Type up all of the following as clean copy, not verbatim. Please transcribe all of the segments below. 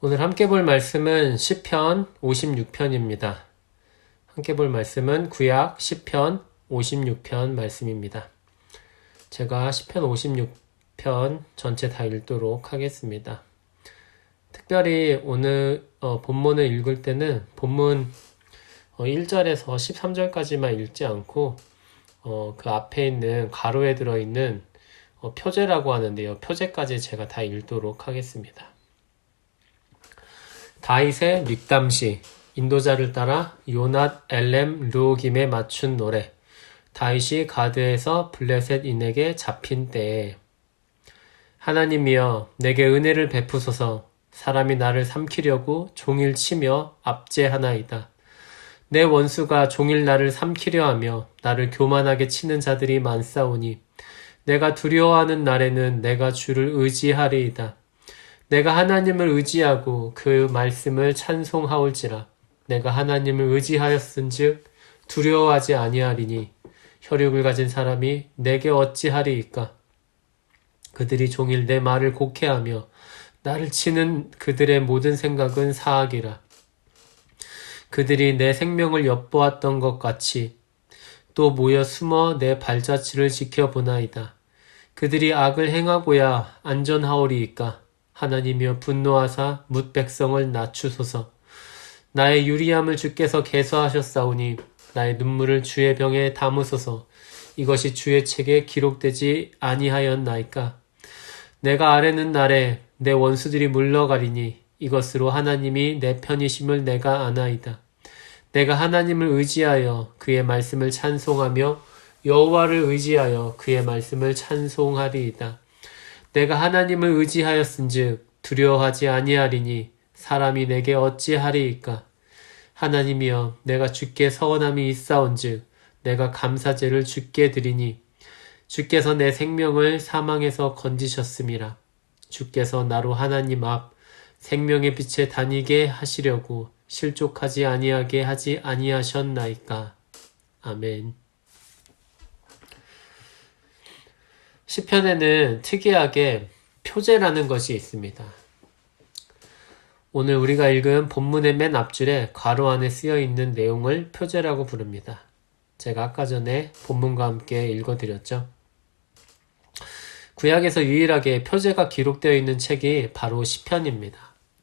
오늘 함께 볼 말씀은 시편 56편입니다. 함께 볼 말씀은 구약 시편 56편 말씀입니다. 제가 시편 56편 전체 다 읽도록 하겠습니다. 특별히 오늘 본문을 읽을 때는 본문 1절에서 13절까지만 읽지 않고 그 앞에 있는 가로에 들어있는 표제라고 하는데요. 표제까지 제가 다 읽도록 하겠습니다. 다윗의 믹담시, 인도자를 따라 요낫 엘렘 르호김에 맞춘 노래. 다윗이 가드에서 블레셋인에게 잡힌 때에 하나님이여 내게 은혜를 베푸소서. 사람이 나를 삼키려고 종일 치며 압제하나이다. 내 원수가 종일 나를 삼키려 하며 나를 교만하게 치는 자들이 많사오니 내가 두려워하는 날에는 내가 주를 의지하리이다. 내가 하나님을 의지하고 그 말씀을 찬송하올지라. 내가 하나님을 의지하였은즉 두려워하지 아니하리니 혈육을 가진 사람이 내게 어찌하리이까. 그들이 종일 내 말을 곡해하며 나를 치는 그들의 모든 생각은 사악이라. 그들이 내 생명을 엿보았던 것 같이 또 모여 숨어 내 발자취를 지켜보나이다. 그들이 악을 행하고야 안전하오리이까. 하나님이여 분노하사 뭇 백성을 낮추소서. 나의 유리함을 주께서 개수하셨사오니 나의 눈물을 주의 병에 담으소서. 이것이 주의 책에 기록되지 아니하였나이까. 내가 아뢰는 날에 내 원수들이 물러가리니 이것으로 하나님이 내 편이심을 내가 아나이다. 내가 하나님을 의지하여 그의 말씀을 찬송하며 여호와를 의지하여 그의 말씀을 찬송하리이다. 내가 하나님을 의지하였은즉 두려워하지 아니하리니 사람이 내게 어찌하리이까. 하나님이여 내가 주께 서원함이 있사온즉 내가 감사제를 주께 드리니 주께서 내 생명을 사망에서 건지셨음이라. 주께서 나로 하나님 앞 생명의 빛에 다니게 하시려고 실족하지 아니하게 하지 아니하셨나이까. 아멘. 시편에는 특이하게 표제라는 것이 있습니다. 오늘 우리가 읽은 본문의 맨 앞줄에 괄호 안에 쓰여 있는 내용을 표제라고 부릅니다. 제가 아까 전에 본문과 함께 읽어드렸죠. 구약에서 유일하게 표제가 기록되어 있는 책이 바로 시편입니다.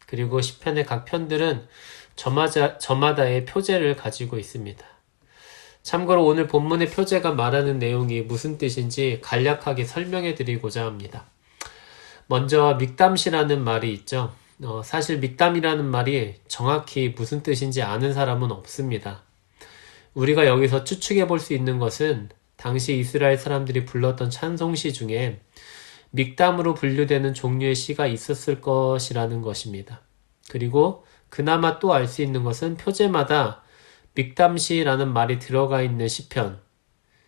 그리고 시편의 각 편들은 저마다의 표제를 가지고 있습니다. 참고로 오늘 본문의 표제가 말하는 내용이 무슨 뜻인지 간략하게 설명해 드리고자 합니다. 먼저 믹담시라는 말이 있죠. 사실 믹담이라는 말이 정확히 무슨 뜻인지 아는 사람은 없습니다. 우리가 여기서 추측해 볼 수 있는 것은 당시 이스라엘 사람들이 불렀던 찬송시 중에 믹담으로 분류되는 종류의 시가 있었을 것이라는 것입니다. 그리고 그나마 또 알 수 있는 것은 표제마다 믹담시라는 말이 들어가 있는 시편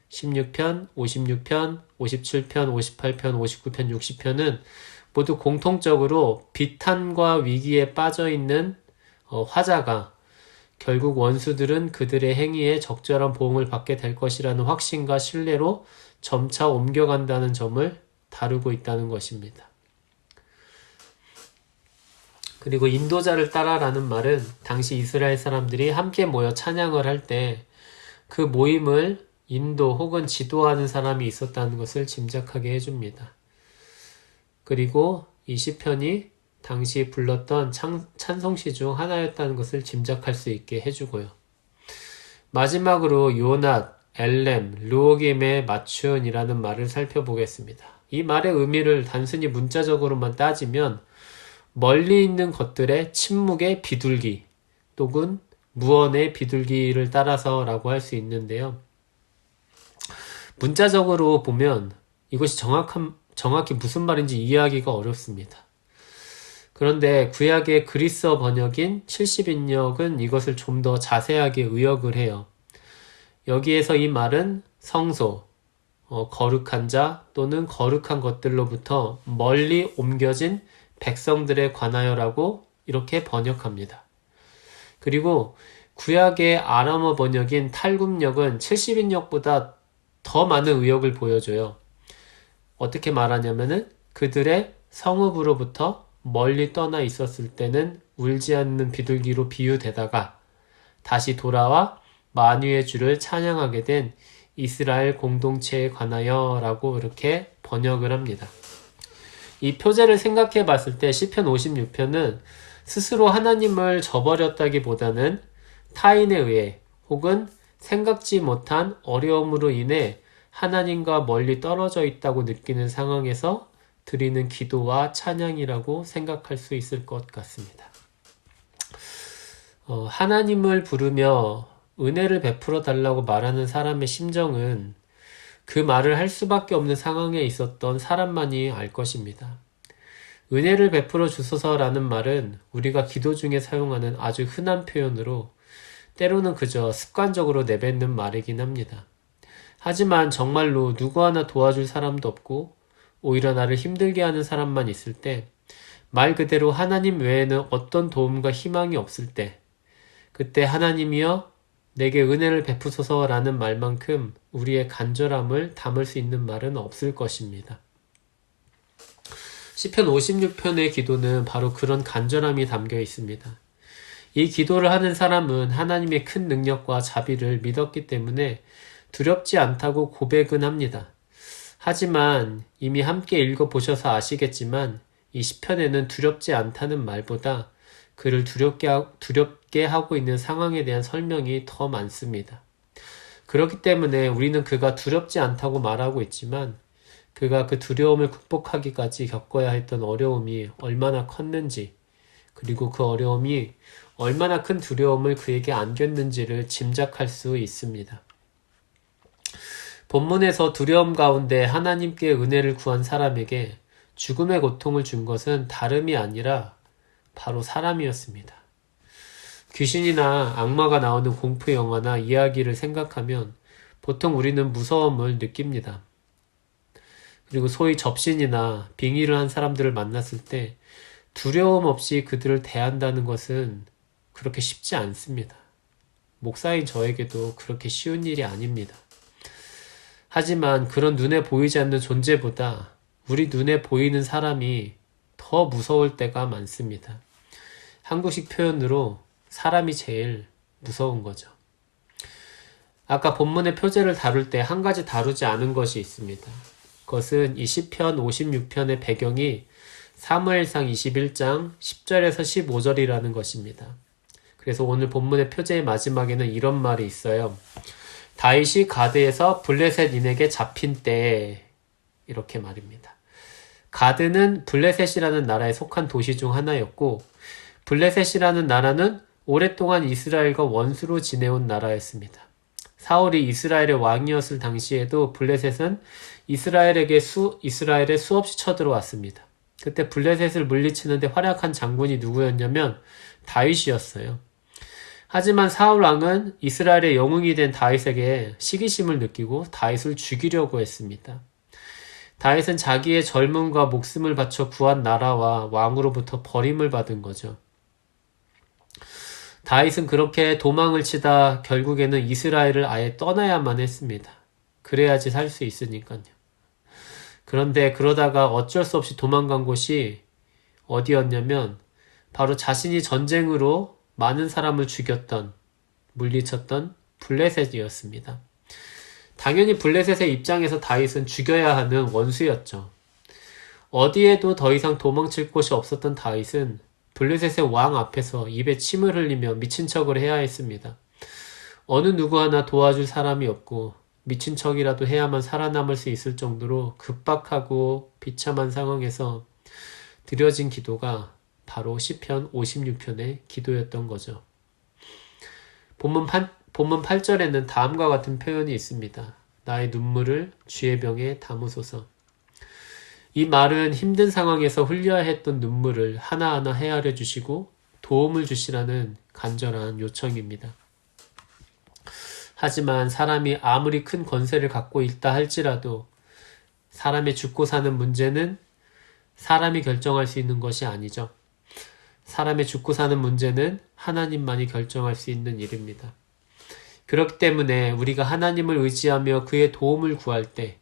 16편, 56편, 57편, 58편, 59편, 60편은 모두 공통적으로 비탄과 위기에 빠져있는 화자가 결국 원수들은 그들의 행위에 적절한 보응을 받게 될 것이라는 확신과 신뢰로 점차 옮겨간다는 점을 다루고 있다는 것입니다. 그리고 인도자를 따라라는 말은 당시 이스라엘 사람들이 함께 모여 찬양을 할 때 그 모임을 인도 혹은 지도하는 사람이 있었다는 것을 짐작하게 해줍니다. 그리고 이 시편이 당시 불렀던 찬송시 중 하나였다는 것을 짐작할 수 있게 해주고요. 마지막으로 요낫, 엘렘, 르호김에 맞춘이라는 말을 살펴보겠습니다. 이 말의 의미를 단순히 문자적으로만 따지면 멀리 있는 것들의 침묵의 비둘기 또는 무언의 비둘기를 따라서라고 할 수 있는데요. 문자적으로 보면 이것이 정확히 무슨 말인지 이해하기가 어렵습니다. 그런데 구약의 그리스어 번역인 70인역은 이것을 좀 더 자세하게 의역을 해요. 여기에서 이 말은 성소, 거룩한 자 또는 거룩한 것들로부터 멀리 옮겨진 백성들에 관하여라고 이렇게 번역합니다. 그리고 구약의 아람어 번역인 탈굼역은 70인역보다 더 많은 의역을 보여줘요. 어떻게 말하냐면은 그들의 성읍으로부터 멀리 떠나 있었을 때는 울지 않는 비둘기로 비유되다가 다시 돌아와 만유의 주를 찬양하게 된 이스라엘 공동체에 관하여 라고 이렇게 번역을 합니다. 이 표제를 생각해 봤을 때 시편 56편은 스스로 하나님을 저버렸다기보다는 타인에 의해 혹은 생각지 못한 어려움으로 인해 하나님과 멀리 떨어져 있다고 느끼는 상황에서 드리는 기도와 찬양이라고 생각할 수 있을 것 같습니다. 하나님을 부르며 은혜를 베풀어 달라고 말하는 사람의 심정은 그 말을 할 수밖에 없는 상황에 있었던 사람만이 알 것입니다. 은혜를 베풀어 주소서라는 말은 우리가 기도 중에 사용하는 아주 흔한 표현으로 때로는 그저 습관적으로 내뱉는 말이긴 합니다. 하지만 정말로 누구 하나 도와줄 사람도 없고 오히려 나를 힘들게 하는 사람만 있을 때, 말 그대로 하나님 외에는 어떤 도움과 희망이 없을 때, 그때 하나님이여 내게 은혜를 베푸소서라는 말만큼 우리의 간절함을 담을 수 있는 말은 없을 것입니다. 시편 56편의 기도는 바로 그런 간절함이 담겨 있습니다. 이 기도를 하는 사람은 하나님의 큰 능력과 자비를 믿었기 때문에 두렵지 않다고 고백은 합니다. 하지만 이미 함께 읽어보셔서 아시겠지만 이 시편에는 두렵지 않다는 말보다 그를 두렵게 하고 있는 상황에 대한 설명이 더 많습니다. 그렇기 때문에 우리는 그가 두렵지 않다고 말하고 있지만 그가 그 두려움을 극복하기까지 겪어야 했던 어려움이 얼마나 컸는지, 그리고 그 어려움이 얼마나 큰 두려움을 그에게 안겼는지를 짐작할 수 있습니다. 본문에서 두려움 가운데 하나님께 은혜를 구한 사람에게 죽음의 고통을 준 것은 다름이 아니라 바로 사람이었습니다. 귀신이나 악마가 나오는 공포 영화나 이야기를 생각하면 보통 우리는 무서움을 느낍니다. 그리고 소위 접신이나 빙의를 한 사람들을 만났을 때 두려움 없이 그들을 대한다는 것은 그렇게 쉽지 않습니다. 목사인 저에게도 그렇게 쉬운 일이 아닙니다. 하지만 그런 눈에 보이지 않는 존재보다 우리 눈에 보이는 사람이 더 무서울 때가 많습니다. 한국식 표현으로 사람이 제일 무서운 거죠. 아까 본문의 표제를 다룰 때 한 가지 다루지 않은 것이 있습니다. 그것은 이 시편 56편의 배경이 사무엘상 21장 10절에서 15절이라는 것입니다. 그래서 오늘 본문의 표제의 마지막에는 이런 말이 있어요. 다윗이 가드에서 블레셋인에게 잡힌 때에, 이렇게 말입니다. 가드는 블레셋이라는 나라에 속한 도시 중 하나였고, 블레셋이라는 나라는 오랫동안 이스라엘과 원수로 지내온 나라였습니다. 사울이 이스라엘의 왕이었을 당시에도 블레셋은 이스라엘의 수없이 쳐들어왔습니다. 그때 블레셋을 물리치는데 활약한 장군이 누구였냐면 다윗이었어요. 하지만 사울 왕은 이스라엘의 영웅이 된 다윗에게 시기심을 느끼고 다윗을 죽이려고 했습니다. 다윗은 자기의 젊음과 목숨을 바쳐 구한 나라와 왕으로부터 버림을 받은 거죠. 다윗은 그렇게 도망을 치다 결국에는 이스라엘을 아예 떠나야만 했습니다. 그래야지 살 수 있으니까요. 그런데 그러다가 어쩔 수 없이 도망간 곳이 어디였냐면 바로 자신이 전쟁으로 많은 사람을 죽였던, 물리쳤던 블레셋이었습니다. 당연히 블레셋의 입장에서 다윗은 죽여야 하는 원수였죠. 어디에도 더 이상 도망칠 곳이 없었던 다윗은 블레셋의 왕 앞에서 입에 침을 흘리며 미친 척을 해야 했습니다. 어느 누구 하나 도와줄 사람이 없고 미친 척이라도 해야만 살아남을 수 있을 정도로 급박하고 비참한 상황에서 드려진 기도가 바로 시편 56편의 기도였던 거죠. 본문 8절에는 다음과 같은 표현이 있습니다. 나의 눈물을 주의 병에 담으소서. 이 말은 힘든 상황에서 흘려야 했던 눈물을 하나하나 헤아려 주시고 도움을 주시라는 간절한 요청입니다. 하지만 사람이 아무리 큰 권세를 갖고 있다 할지라도 사람의 죽고 사는 문제는 사람이 결정할 수 있는 것이 아니죠. 사람의 죽고 사는 문제는 하나님만이 결정할 수 있는 일입니다. 그렇기 때문에 우리가 하나님을 의지하며 그의 도움을 구할 때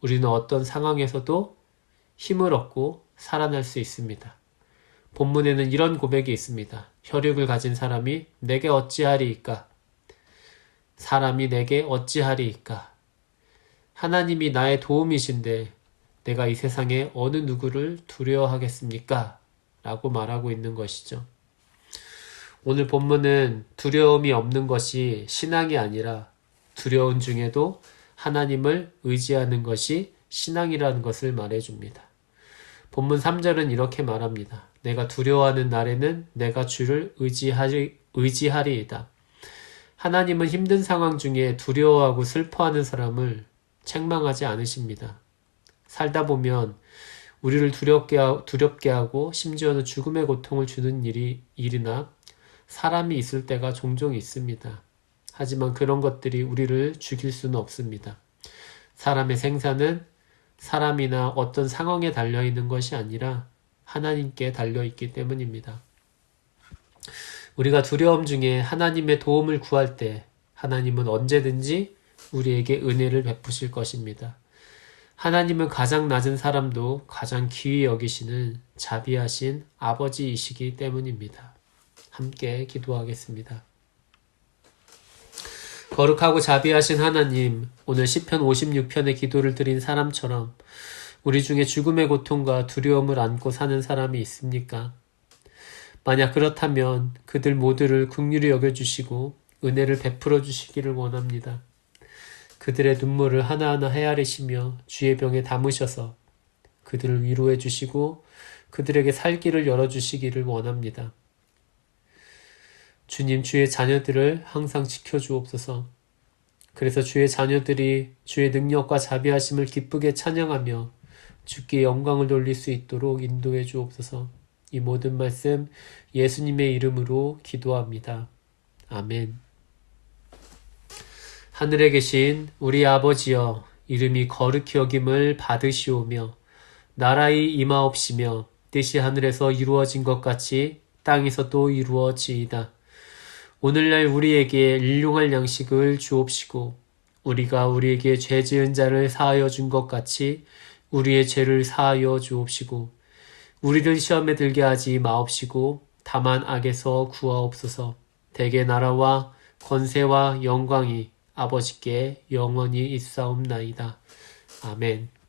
우리는 어떤 상황에서도 힘을 얻고 살아날 수 있습니다. 본문에는 이런 고백이 있습니다. 혈육을 가진 사람이 내게 어찌하리이까? 사람이 내게 어찌하리이까? 하나님이 나의 도움이신데 내가 이 세상에 어느 누구를 두려워하겠습니까? 라고 말하고 있는 것이죠. 오늘 본문은 두려움이 없는 것이 신앙이 아니라 두려운 중에도 하나님을 의지하는 것이 신앙이라는 것을 말해줍니다. 본문 3절은 이렇게 말합니다. 내가 두려워하는 날에는 내가 주를 의지하리이다. 하나님은 힘든 상황 중에 두려워하고 슬퍼하는 사람을 책망하지 않으십니다. 살다 보면 우리를 두렵게 하고 심지어는 죽음의 고통을 주는 일이나 사람이 있을 때가 종종 있습니다. 하지만 그런 것들이 우리를 죽일 수는 없습니다. 사람의 생사는 사람이나 어떤 상황에 달려있는 것이 아니라 하나님께 달려있기 때문입니다. 우리가 두려움 중에 하나님의 도움을 구할 때 하나님은 언제든지 우리에게 은혜를 베푸실 것입니다. 하나님은 가장 낮은 사람도 가장 귀히 여기시는 자비하신 아버지이시기 때문입니다. 함께 기도하겠습니다. 거룩하고 자비하신 하나님, 오늘 시편 56편의 기도를 드린 사람처럼 우리 중에 죽음의 고통과 두려움을 안고 사는 사람이 있습니까? 만약 그렇다면 그들 모두를 긍휼히 여겨주시고 은혜를 베풀어 주시기를 원합니다. 그들의 눈물을 하나하나 헤아리시며 주의 병에 담으셔서 그들을 위로해 주시고 그들에게 살 길을 열어주시기를 원합니다. 주님, 주의 자녀들을 항상 지켜주옵소서. 그래서 주의 자녀들이 주의 능력과 자비하심을 기쁘게 찬양하며 주께 영광을 돌릴 수 있도록 인도해 주옵소서. 이 모든 말씀 예수님의 이름으로 기도합니다. 아멘. 하늘에 계신 우리 아버지여, 이름이 거룩히 여김을 받으시오며 나라의 임하옵시며 뜻이 하늘에서 이루어진 것 같이 땅에서도 이루어지이다. 오늘날 우리에게 일용할 양식을 주옵시고 우리가 우리에게 죄 지은 자를 사하여 준 것 같이 우리의 죄를 사하여 주옵시고 우리를 시험에 들게 하지 마옵시고 다만 악에서 구하옵소서. 대개 나라와 권세와 영광이 아버지께 영원히 있사옵나이다. 아멘.